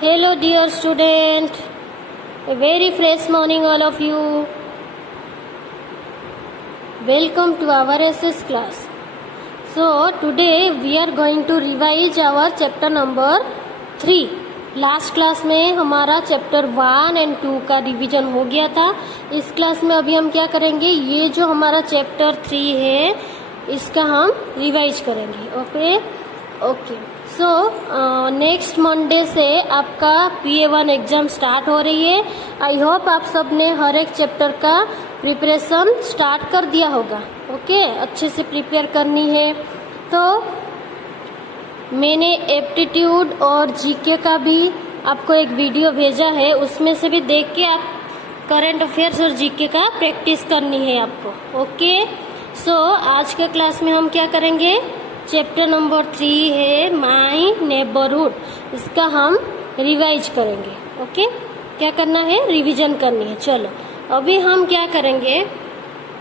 Hello dear student, a very fresh morning all of you. Welcome to our SS class. So today we are going to revise our chapter number 3. Last class में हमारा chapter 1 and 2 का revision हो गया था. इस class में अभी हम क्या करेंगे, ये जो हमारा चैप्टर 3 है इसका हम रिवाइज करेंगे. ओके. सो नेक्स्ट मंडे से आपका PA1 एग्जाम स्टार्ट हो रही है. आई होप आप सब ने हर एक चैप्टर का प्रिपरेशन स्टार्ट कर दिया होगा. ओके, अच्छे से प्रिपेयर करनी है. तो मैंने एप्टीट्यूड और जीके का भी आपको एक वीडियो भेजा है, उसमें से भी देख के आप करंट अफेयर्स और जीके का प्रैक्टिस करनी है आपको. ओके. सो आज के क्लास में हम क्या करेंगे, चैप्टर नंबर 3 है माई नेबरहुड. इसका हम रिवाइज करेंगे. ओके, क्या करना है, रिवीजन करनी है. चलो अभी हम क्या करेंगे,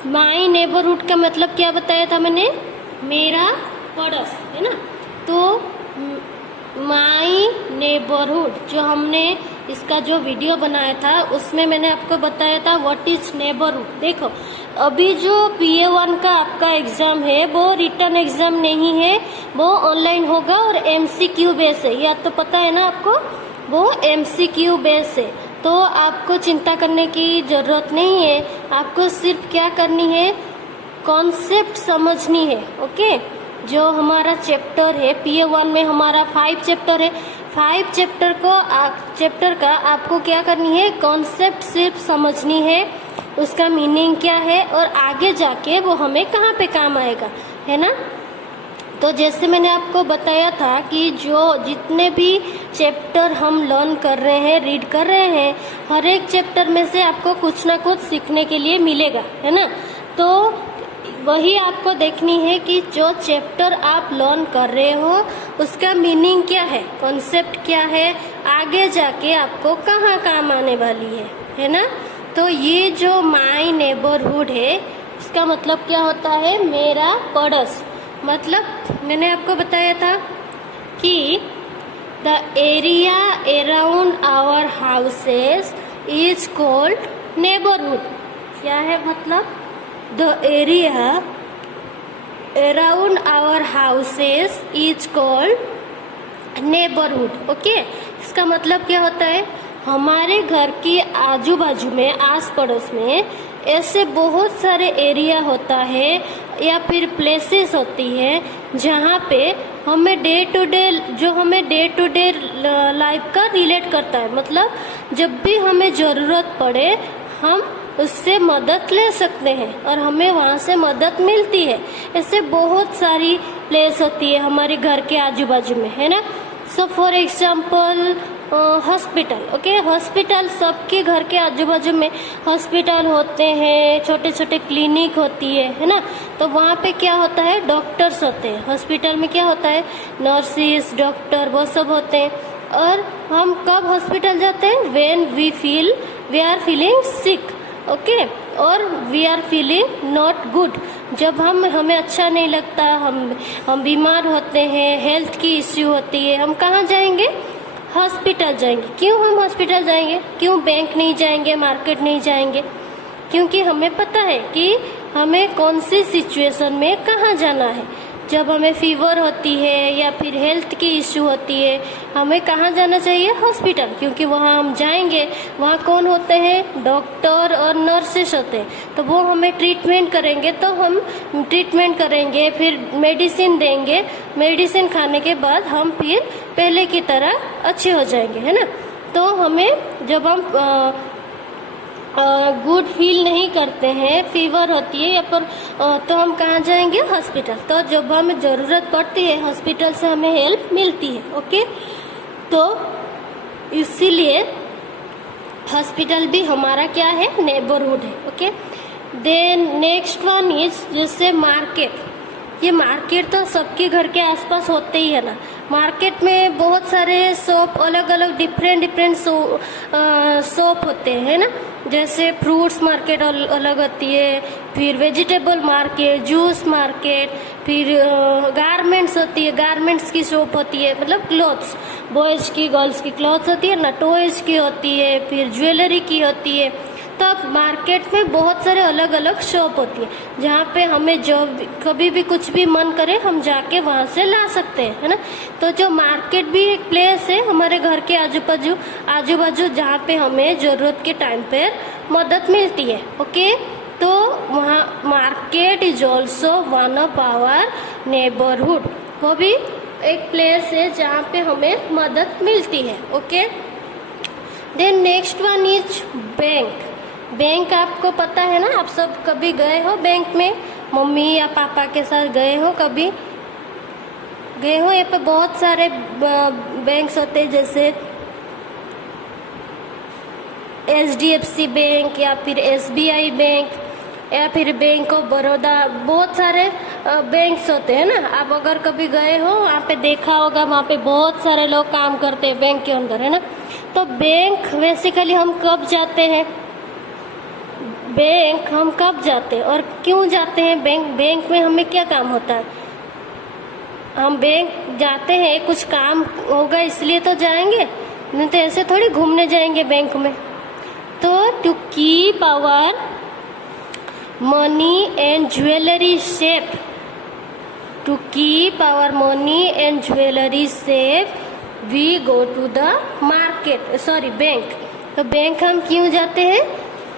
माई नेबरहुड का मतलब क्या बताया था मैंने, मेरा पड़ोस है ना. तो माई नेबरहुड जो हमने इसका जो वीडियो बनाया था उसमें मैंने आपको बताया था व्हाट इज नेबरहुड. देखो अभी जो PA1 का आपका एग्जाम है वो रिटर्न एग्जाम नहीं है, वो ऑनलाइन होगा और MCQ बेस है. या तो पता है ना आपको, वो MCQ बेस है. तो आपको चिंता करने की जरूरत नहीं है. आपको सिर्फ क्या करनी है, कॉन्सेप्ट समझनी है. ओके. जो हमारा चैप्टर है PA1 में हमारा 5 चैप्टर है. 5 चैप्टर का आपको क्या करनी है, कॉन्सेप्ट सिर्फ समझनी है, उसका मीनिंग क्या है और आगे जाके वो हमें कहाँ पे काम आएगा, है ना. तो जैसे मैंने आपको बताया था कि जो जितने भी चैप्टर हम लर्न कर रहे हैं, रीड कर रहे हैं, हर एक चैप्टर में से आपको कुछ ना कुछ सीखने के लिए मिलेगा, है ना. तो वही आपको देखनी है कि जो चैप्टर आप लर्न कर रहे हो उसका मीनिंग क्या है, कॉन्सेप्ट क्या है, आगे जाके आपको कहाँ काम आने वाली है ना. तो ये जो माई नेबरहुड है इसका मतलब क्या होता है, मेरा पड़ोस. मतलब मैंने आपको बताया था कि the area around our houses is called neighbourhood. क्या है मतलब, the area around our houses is called neighbourhood. Okay, इसका मतलब क्या होता है, हमारे घर के आजू बाजू में, आस पड़ोस में ऐसे बहुत सारे एरिया होता है या फिर प्लेसेस होती है जहाँ पे हमें डे टू डे लाइफ का रिलेट करता है. मतलब जब भी हमें ज़रूरत पड़े हम उससे मदद ले सकते हैं और हमें वहाँ से मदद मिलती है. ऐसे बहुत सारी प्लेस होती है हमारे घर के आजू बाजू में, है ना. So for example hospital. Okay, hospital सबके घर के आजू बाजू में हॉस्पिटल होते हैं, छोटे छोटे क्लिनिक होती है ना. तो वहाँ पे क्या होता है, डॉक्टर्स होते हैं. हॉस्पिटल में क्या होता है, नर्सिस, डॉक्टर, वो सब होते हैं. और हम कब हॉस्पिटल जाते हैं, when we are feeling sick. Okay, और we are feeling not good. जब हमें अच्छा नहीं लगता, हम बीमार होते हैं, हेल्थ की इश्यू होती है, हम कहाँ जाएंगे, हॉस्पिटल जाएंगे. क्यों हम हॉस्पिटल जाएंगे, क्यों बैंक नहीं जाएंगे, मार्केट नहीं जाएंगे, क्योंकि हमें पता है कि हमें कौन सी सिचुएशन में कहाँ जाना है. जब हमें फीवर होती है या फिर हेल्थ की इश्यू होती है, हमें कहाँ जाना चाहिए, हॉस्पिटल. क्योंकि वहाँ हम जाएंगे, वहाँ कौन होते हैं, डॉक्टर और नर्सेस होते हैं. तो वो हमें ट्रीटमेंट करेंगे, तो हम ट्रीटमेंट करेंगे, फिर मेडिसिन देंगे. मेडिसिन खाने के बाद हम फिर पहले की तरह अच्छे हो जाएंगे, है ना. तो हमें जब हम गुड फील नहीं करते हैं, फीवर होती है या पर तो हम कहाँ जाएंगे, हॉस्पिटल. तो जब हमें ज़रूरत पड़ती है हॉस्पिटल से हमें हेल्प मिलती है. ओके, तो इसीलिए हॉस्पिटल भी हमारा क्या है, नेबरहुड है. Okay. Then next one is जैसे मार्केट. ये मार्केट तो सबके घर के आसपास होते ही है ना. मार्केट में बहुत सारे शॉप, अलग अलग डिफरेंट शॉप होते हैं, है ना. जैसे फ्रूट्स मार्केट अलग होती है, फिर वेजिटेबल मार्केट, जूस मार्केट, फिर गारमेंट्स होती है, गारमेंट्स की शॉप होती है, मतलब क्लॉथ्स, बॉयज़ की गर्ल्स की क्लॉथ्स होती है ना, टॉयज़ की होती है, फिर ज्वेलरी की होती है। तो अब मार्केट में बहुत सारे अलग अलग शॉप होती है जहाँ पे हमें जो कभी भी कुछ भी मन करे हम जाके वहाँ से ला सकते हैं, है ना। तो जो मार्केट भी एक प्लेस है हमारे घर के आजू बाजू जहाँ पे हमें ज़रूरत के टाइम पे मदद मिलती है। ओके, तो वहाँ market is also one of our neighbourhood, वो भी एक प्लेस है जहाँ पे हमें मदद मिलती है। Okay, then next one is bank. Bank आपको पता है ना, आप सब कभी गए हो बैंक में, मम्मी या पापा के साथ गए हो, कभी गए हो। यहाँ पे बहुत सारे बैंक्स होते हैं, जैसे HDFC बैंक या फिर SBI बैंक या फिर बैंक ऑफ बड़ौदा, बहुत सारे बैंक्स होते हैं ना। आप अगर कभी गए हो वहाँ पे देखा होगा, वहाँ पे बहुत सारे लोग काम करते हैं बैंक के अंदर, है ना। तो बैंक बेसिकली हम कब जाते हैं, बैंक हम कब जाते हैं और क्यों जाते हैं बैंक में हमें क्या काम होता है। हम बैंक जाते हैं, कुछ काम होगा इसलिए तो जाएंगे, नहीं तो ऐसे थोड़ी घूमने जाएंगे बैंक में। तो to keep our money and jewellery safe, to keep our money and jewellery safe we go to the market, sorry bank. तो बैंक हम क्यों जाते हैं,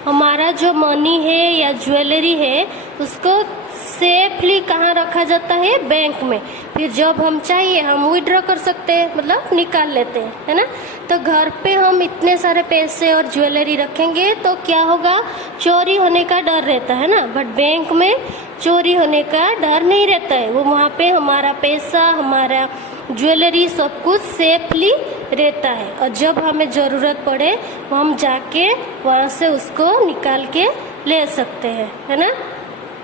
हमारा जो मनी है या ज्वेलरी है उसको सेफली कहाँ रखा जाता है, बैंक में। फिर जब हम चाहिए हम विड्रॉ कर सकते हैं, मतलब निकाल लेते हैं, है ना। तो घर पे हम इतने सारे पैसे और ज्वेलरी रखेंगे तो क्या होगा, चोरी होने का डर रहता है ना। बट बैंक में चोरी होने का डर नहीं रहता है, वो वहाँ पे हमारा पैसा, हमारा ज्वेलरी सब कुछ सेफली रहता है। और जब हमें ज़रूरत पड़े हम जाके वहाँ से उसको निकाल के ले सकते हैं, है ना।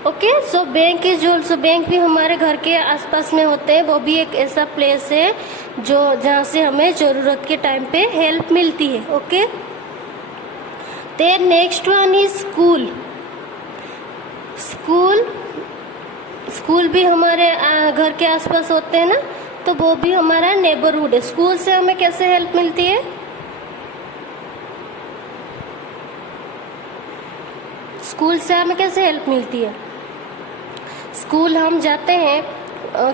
Okay, so bank is also, bank भी हमारे घर के आसपास में होते हैं, वो भी एक ऐसा प्लेस है जो जहाँ से हमें ज़रूरत के टाइम पे हेल्प मिलती है। Okay, then next one is school. School भी हमारे घर के आसपास होते हैं ना, तो वो भी हमारा नेबरहुड है। स्कूल से हमें कैसे हेल्प मिलती है, स्कूल से हमें कैसे हेल्प मिलती है। स्कूल हम जाते हैं,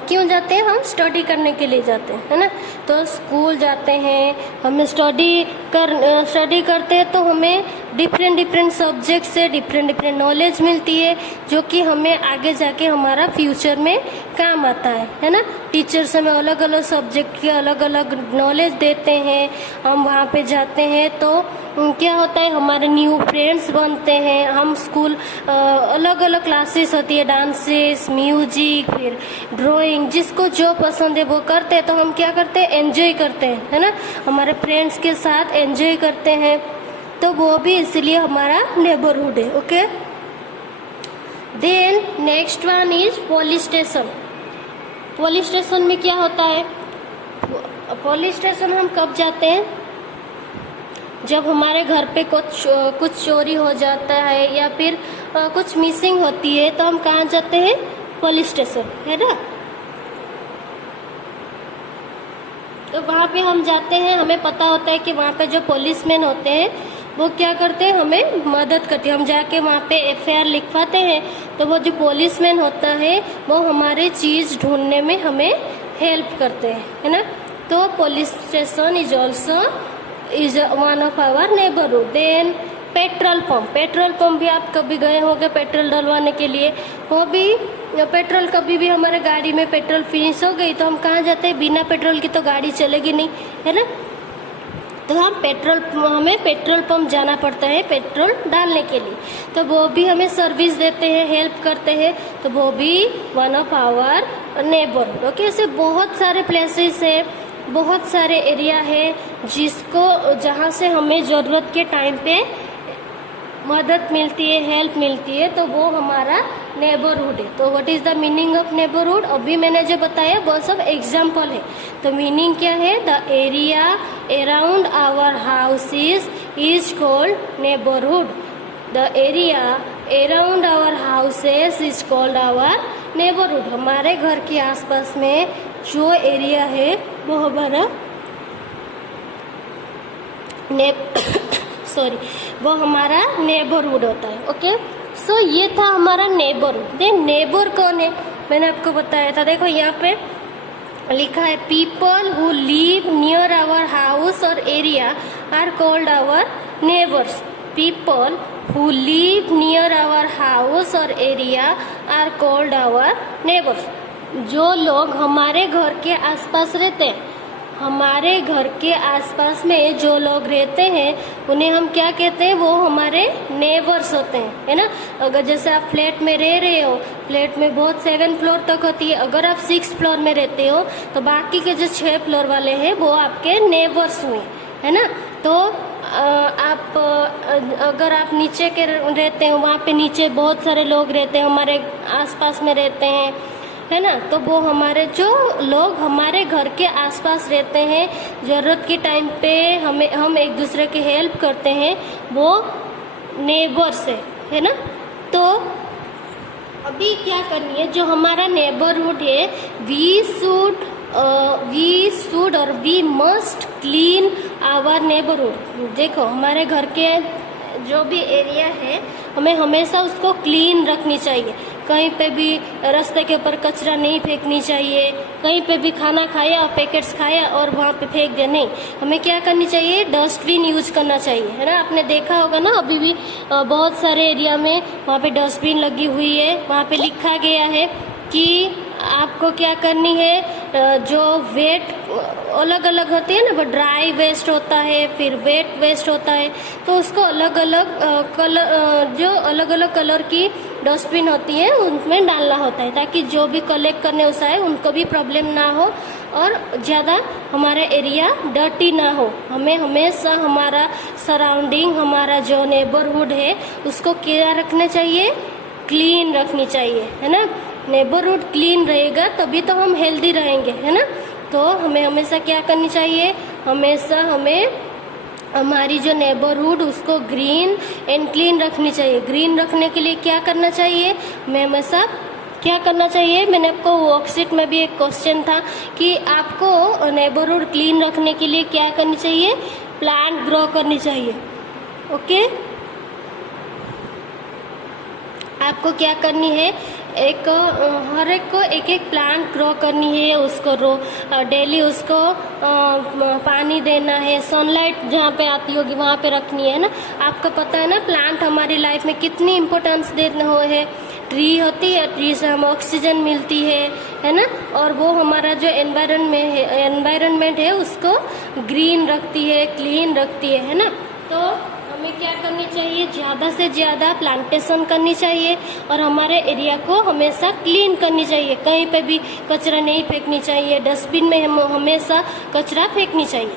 क्यों जाते हैं, हम स्टडी करने के लिए जाते हैं, है ना। तो स्कूल जाते हैं, हमें स्टडी करते हैं, तो हमें डिफरेंट सब्जेक्ट से डिफरेंट नॉलेज मिलती है, जो कि हमें आगे जाके हमारा फ्यूचर में काम आता है ना। टीचर्स हमें अलग अलग सब्जेक्ट के अलग अलग नॉलेज देते हैं। हम वहाँ पे जाते हैं तो क्या होता है, हमारे न्यू फ्रेंड्स बनते हैं। हम स्कूल अलग अलग क्लासेस होती है, डांसेस, म्यूजिक, फिर ड्राइंग, जिसको जो पसंद है वो करते हैं। तो हम क्या करते हैं, एंजॉय करते हैं, है ना, हमारे फ्रेंड्स के साथ एंजॉय करते हैं। तो वो भी इसलिए हमारा नेबरहुड है। Okay, then next one is police station. Police station में क्या होता है, पुलिस स्टेशन हम कब जाते हैं, जब हमारे घर पे कुछ चोरी हो जाता है या फिर कुछ मिसिंग होती है, तो हम कहाँ जाते हैं, पुलिस स्टेशन, है ना। तो वहाँ पे हम जाते हैं, हमें पता होता है कि वहाँ पे जो पुलिसमैन होते हैं वो क्या करते हैं, हमें मदद करते हैं। हम जाके वहाँ पे FIR लिखवाते हैं, तो वो जो पुलिसमैन होता है वो हमारे चीज़ ढूंढने में हमें हेल्प करते हैं, है ना। तो police station is also is one of our neighbourhood. Then petrol pump भी आप कभी गए होंगे पेट्रोल डलवाने के लिए। वो भी पेट्रोल, कभी भी हमारे गाड़ी में पेट्रोल फिनिश हो गई तो हम कहाँ जाते हैं, बिना पेट्रोल की तो गाड़ी चलेगी नहीं, है ना। तो हमें पेट्रोल पंप जाना पड़ता है पेट्रोल डालने के लिए। तो वो भी हमें सर्विस देते हैं, हेल्प करते हैं, तो वो भी one of our neighbourhood. Okay, ऐसे बहुत सारे प्लेसेस है, बहुत सारे एरिया है जहाँ से हमें ज़रूरत के टाइम पे मदद मिलती है, हेल्प मिलती है, तो वो हमारा नेबरहुड है। तो what is the meaning of neighbourhood, अभी मैंने जो बताया वो सब एग्जाम्पल है। तो मीनिंग क्या है, the area around our houses is called neighbourhood. The area around our houses is called our neighbourhood, हमारे घर के आसपास में जो एरिया है वो हमारा वो हमारा नेबरहुड होता है। ओके, सो ये था हमारा नेबरहुड। देन नेबर कौन है, मैंने आपको बताया था। देखो यहाँ पे लिखा है people who live near our house और area are called our neighbours. People who live near our house और area are called our neighbours. जो लोग हमारे घर के आसपास रहते हैं, हमारे घर के आसपास में जो लोग रहते हैं उन्हें हम क्या कहते हैं, वो हमारे नेबर्स होते हैं, है ना। अगर जैसे आप फ्लैट में रह रहे हो, फ्लैट में बहुत 7 फ्लोर तक होती है, अगर आप 6 फ्लोर में रहते हो तो बाकी के जो 6 फ्लोर वाले हैं वो आपके नेबर्स हुए, है ना। तो आप अगर आप नीचे के रहते हो, वहाँ पे नीचे बहुत सारे लोग रहते हैं, हमारे आसपास में रहते हैं, है ना। तो वो हमारे जो लोग हमारे घर के आसपास रहते हैं, जरूरत के टाइम पे हम एक दूसरे की हेल्प करते हैं, वो नेबर्स है ना। तो अभी क्या करनी है, जो हमारा नेबरहुड है, वी शुड और we must clean our neighbourhood. देखो हमारे घर के जो भी एरिया है हमें हमेशा उसको क्लीन रखनी चाहिए। कहीं पे भी रास्ते के ऊपर कचरा नहीं फेंकनी चाहिए, कहीं पे भी खाना खाया और पैकेट्स खाया और वहाँ पे फेंक दिया, नहीं। हमें क्या करनी चाहिए, डस्टबिन यूज करना चाहिए, है ना। आपने देखा होगा ना, अभी भी बहुत सारे एरिया में वहाँ पे डस्टबिन लगी हुई है, वहाँ पे लिखा गया है कि आपको क्या करनी है, जो वेट अलग अलग होती है ना, वो ड्राई वेस्ट होता है, फिर वेट वेस्ट होता है, तो उसको अलग अलग कलर, जो अलग अलग कलर की डस्टबिन होती है उनमें डालना होता है, ताकि जो भी कलेक्ट करने उसे आए उनको भी प्रॉब्लम ना हो और ज़्यादा हमारा एरिया डर्टी ना हो। हमें हमेशा हमारा सराउंडिंग, हमारा जो नेबरहुड है उसको क्या रखना चाहिए, क्लीन रखनी चाहिए, है ना। नेबरहुड क्लीन रहेगा तभी तो हम हेल्दी रहेंगे, है ना। तो हमें हमेशा क्या करनी चाहिए, हमेशा हमें हमारी जो नेबरहुड उसको ग्रीन एंड क्लीन रखनी चाहिए। ग्रीन रखने के लिए क्या करना चाहिए, हमें हमेशा क्या करना चाहिए, मैंने आपको वर्कशीट में भी एक क्वेश्चन था कि आपको नेबरहुड क्लीन रखने के लिए क्या करनी चाहिए, प्लांट ग्रो करनी चाहिए। ओके, आपको क्या करनी है, हर एक को एक एक प्लांट ग्रो करनी है, उसको डेली उसको पानी देना है, सनलाइट जहाँ पे आती होगी वहाँ पे रखनी है ना। आपको पता है ना, प्लांट हमारी लाइफ में कितनी इम्पोर्टेंस देते हुए है। ट्री होती है, ट्री से हमें ऑक्सीजन मिलती है ना, और वो हमारा जो एनवायरनमेंट है उसको ग्रीन रखती है, क्लीन रखती है ना। तो हमें क्या करनी चाहिए, ज़्यादा से ज़्यादा प्लांटेशन करनी चाहिए और हमारे एरिया को हमेशा क्लीन करनी चाहिए। कहीं पे भी कचरा नहीं फेंकनी चाहिए, डस्टबिन में हम हमेशा कचरा फेंकनी चाहिए।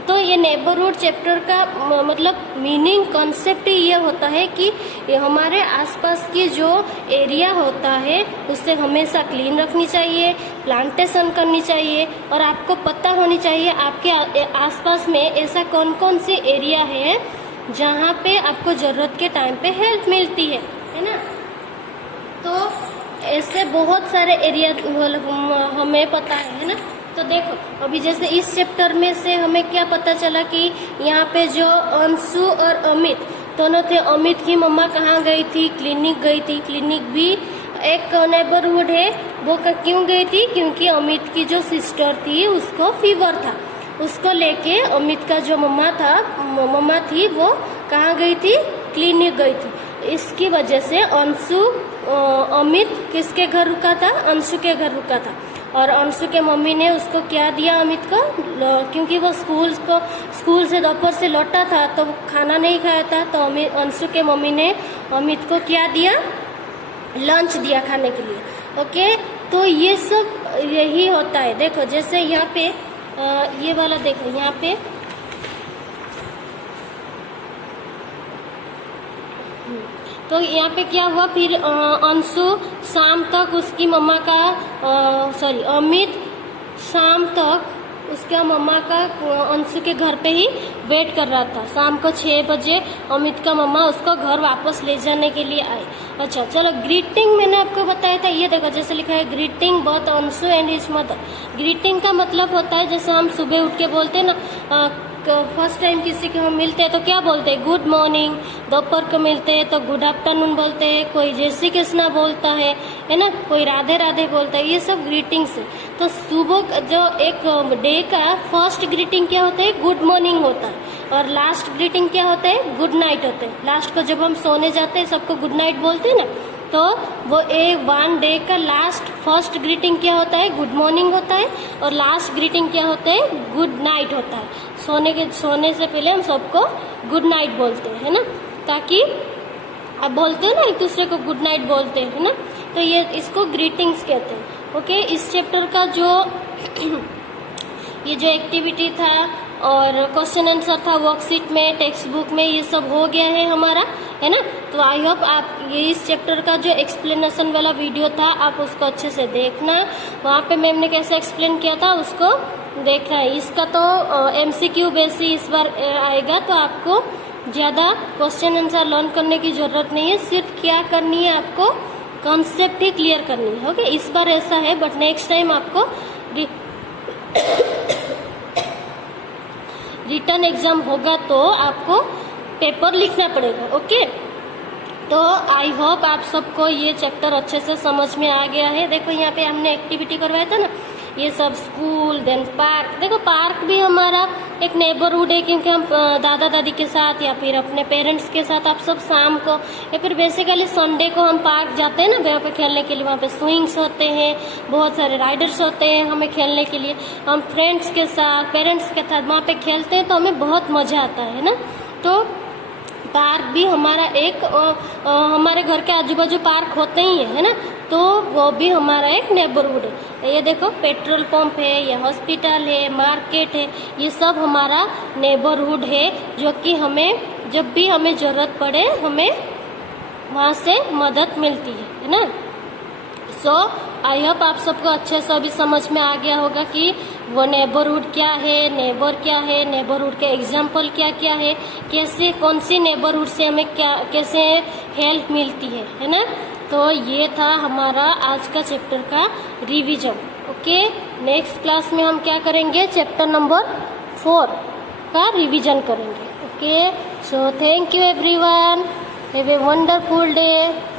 तो ये नेबरहुड चैप्टर का मतलब मीनिंग, कॉन्सेप्ट ये होता है कि ये हमारे आसपास की जो एरिया होता है उससे हमेशा क्लीन रखनी चाहिए, प्लांटेशन करनी चाहिए, और आपको पता होनी चाहिए आपके आसपास में ऐसा कौन कौन से एरिया है जहाँ पे आपको ज़रूरत के टाइम पे हेल्प मिलती है ना। तो ऐसे बहुत सारे एरिया हमें पता है ना। तो देखो अभी जैसे इस चैप्टर में से हमें क्या पता चला कि यहाँ पे जो अंशु और अमित दोनों थे। अमित की मम्मा कहाँ गई थी, क्लिनिक गई थी। क्लिनिक भी एक नेबरहुड है, वो क्यों गई थी, क्योंकि अमित की जो सिस्टर थी उसको फीवर था, उसको लेके अमित का जो मम्मा थी वो कहाँ गई थी, क्लिनिक गई थी। इसकी वजह से अमित किसके घर रुका था, अंशु के घर रुका था। और अंशु के मम्मी ने उसको क्या दिया अमित को, क्योंकि वो स्कूल से दोपहर से लौटा था तो खाना नहीं खाया था, तो अंशु के मम्मी ने अमित को क्या दिया, लंच दिया खाने के लिए। ओके, तो ये सब यही होता है। देखो जैसे यहाँ पे ये वाला देखो, यहाँ पे तो यहाँ पे क्या हुआ, फिर अंशु शाम तक उसकी मम्मा का अमित शाम तक उसका मम्मा का अंशु के घर पे ही वेट कर रहा था। शाम को 6 बजे अमित का मम्मा उसको घर वापस ले जाने के लिए आए। अच्छा चलो, ग्रीटिंग मैंने आपको बताया था, ये देखो जैसे लिखा है greeting both Anshu and his mother. Greeting का मतलब होता है जैसे हम सुबह उठ के बोलते हैं ना, फर्स्ट टाइम किसी को हम मिलते हैं तो क्या बोलते हैं, गुड मॉर्निंग। दोपहर को मिलते हैं तो गुड आफ्टरनून बोलते हैं, कोई जय श्री कृष्णा बोलता है ना, कोई राधे राधे बोलता है, ये सब ग्रीटिंग्स है। तो सुबह जो एक डे का फर्स्ट ग्रीटिंग क्या होता है, गुड मॉर्निंग होता है, और लास्ट ग्रीटिंग क्या होता है, गुड नाइट होता है। लास्ट को जब हम सोने जाते हैं सबको गुड नाइट बोलते हैं ना, तो वो वन डे का लास्ट फर्स्ट ग्रीटिंग क्या होता है, गुड मॉर्निंग होता है, और लास्ट ग्रीटिंग क्या होता है, गुड नाइट होता है। सोने से पहले हम सबको गुड नाइट बोलते हैं, है ना, ताकि आप बोलते हैं ना एक दूसरे को गुड नाइट बोलते हैं, है ना, तो ये इसको ग्रीटिंग्स कहते हैं। ओके, इस चैप्टर का जो ये जो एक्टिविटी था और क्वेश्चन आंसर था वर्कशीट में, टेक्स्ट बुक में, ये सब हो गया है हमारा, है ना। तो आई होप आप ये इस चैप्टर का जो एक्सप्लेनेशन वाला वीडियो था आप उसको अच्छे से देखना, वहाँ पे मैम ने कैसे एक्सप्लेन किया था उसको देखना है। इसका तो MCQ बेस इस बार आएगा, तो आपको ज़्यादा क्वेश्चन आंसर लर्न करने की ज़रूरत नहीं है, सिर्फ क्या करनी है आपको, कॉन्सेप्ट ही क्लियर करनी है। ओके, इस बार ऐसा है, बट नेक्स्ट टाइम आपको रिटर्न एग्जाम होगा तो आपको पेपर लिखना पड़ेगा। ओके, तो आई होप आप सबको ये चैप्टर अच्छे से समझ में आ गया है। देखो यहाँ पे हमने एक्टिविटी करवाया था ना, ये सब स्कूल, देन पार्क। देखो पार्क भी हमारा एक नेबरहुड है, क्योंकि हम दादा दादी के साथ या फिर अपने पेरेंट्स के साथ आप सब शाम को या फिर बेसिकली संडे को हम पार्क जाते हैं ना वहाँ पे खेलने के लिए। वहाँ पे स्विंग्स होते हैं, बहुत सारे राइडर्स होते हैं हमें खेलने के लिए। हम फ्रेंड्स के साथ, पेरेंट्स के साथ वहाँ पे खेलते हैं तो हमें बहुत मज़ा आता है ना। तो पार्क भी हमारा एक हमारे घर के आजू बाजू पार्क होते ही है ना, तो वो भी हमारा एक नेबरहुड है। ये देखो पेट्रोल पंप है, ये हॉस्पिटल है, मार्केट है, ये सब हमारा नेबरहुड है, जो कि हमें जब भी हमें ज़रूरत पड़े हमें वहाँ से मदद मिलती है ना। सो आई होप आप सबको अच्छे से अभी समझ में आ गया होगा कि वो नेबरहुड क्या है, नेबर क्या है, नेबरहुड के एग्जाम्पल क्या क्या है, कैसे कौन सी नेबरहुड से हमें क्या कैसे हेल्प मिलती है ना। तो ये था हमारा आज का चैप्टर का रिवीजन। ओके, नेक्स्ट क्लास में हम क्या करेंगे, चैप्टर नंबर 4 का रिवीजन करेंगे। Okay, so thank you everyone, have a wonderful day.